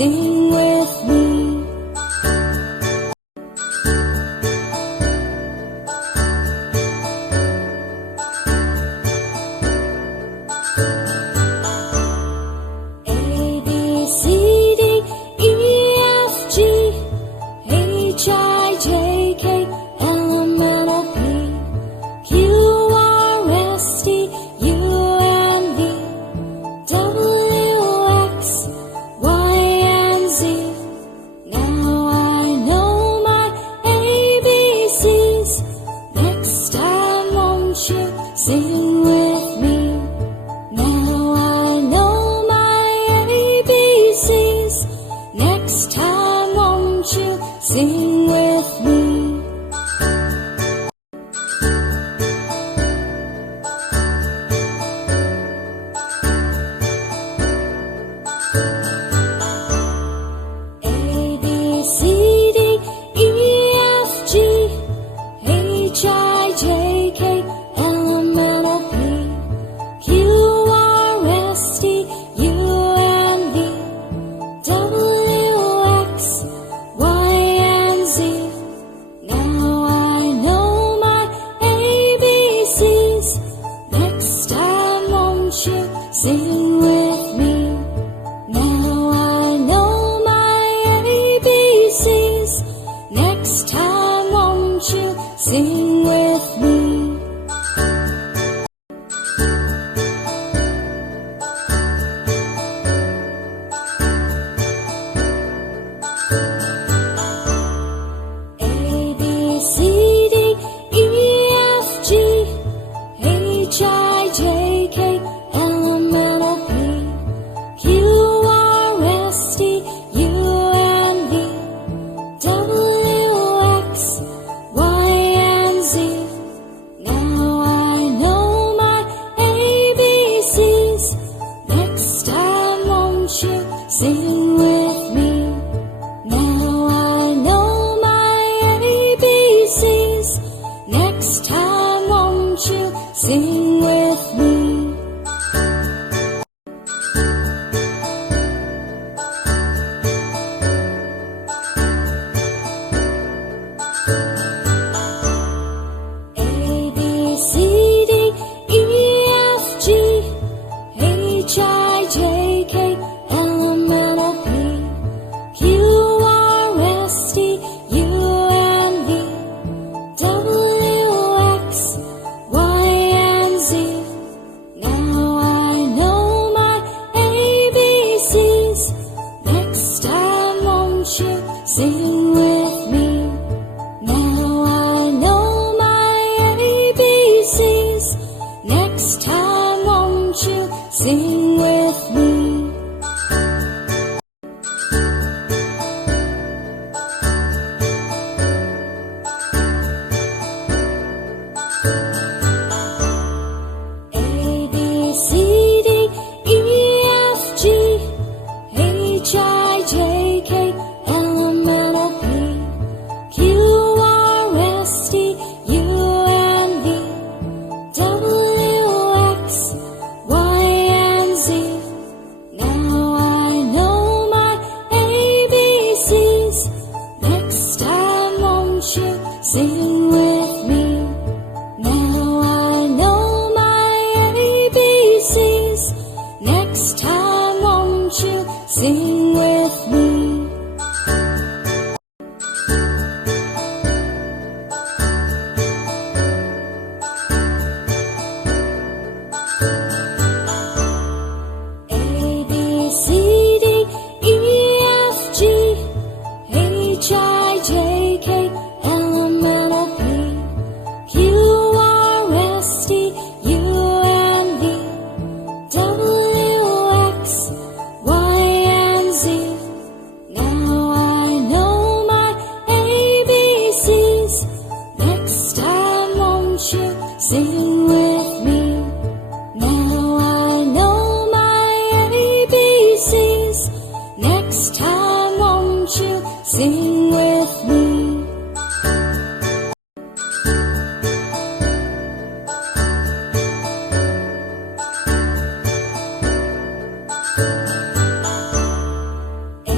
sing with me. A, B, C, D, E, F, G, H, I, J, K, L, M, N, O, P, Q, R, S, T, U, and V, W, X, Y, and Z. Now I know my ABCs. Next time won't you sing with me? Now I know my ABCs. Next time won't you sing with me? A, B, C, D, E, F, G, H, I, J, K, L, M, N, O, P, Q, R, S, T, U, and V, W, X, Y, and Z. Now I know my ABCs. Next time won't you sing with me? Now I know my ABCs. Next time won't you sing with me? A, B, C, D, E, F, G, H, I, J, K, L, M, N, O, P, Q, R, S, T, U, and V, W, X, Y, and Z. Now I know my ABCs. Next time won't you sing with me? Now I know my ABCs. Next time won't you sing with me? A, B, C, D, E, F, G, H, I, J, K, L, M, N, O, P, Q, R, S, T, U, and V, W, X, Y, and Z. Now I know my ABCs. Next time won't you sing with me? Now I know my ABCs. Next time won't you sing with me? A, B, C, D, E, F, G, H, I, J, K, L, M, N, O, P, Q, R, S, T, U, and V, W, X, Y, and Z. Now I know my ABCs. Next time won't you sing with me? Now I know my ABCs. Next time won't you sing with me? A, B, C, D, E, F, G, H, I, J, K, L, M, N, O, P, Q, R, S, T, U, and V, W, X, Y, and Z. Now I know my ABCs. Next time won't you sing with me? Now I know my ABCs. Next time won't you sing with me? A,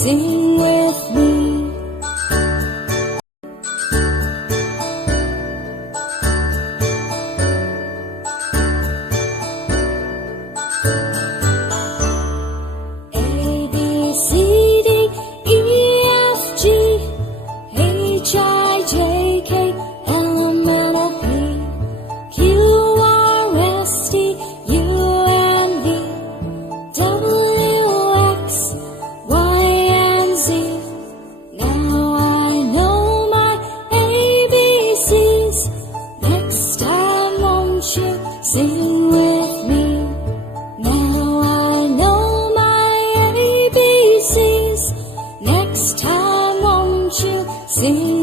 Sing with me. A, B, C, D, E, F, G, H, I, J, K, L, M, N, O, P, Q, R, S, T, U, and V, W, X, Y, and Z. Now I know my ABCs. Next time, won't you sing with me? Now I know my ABCs. Next time, won't you sing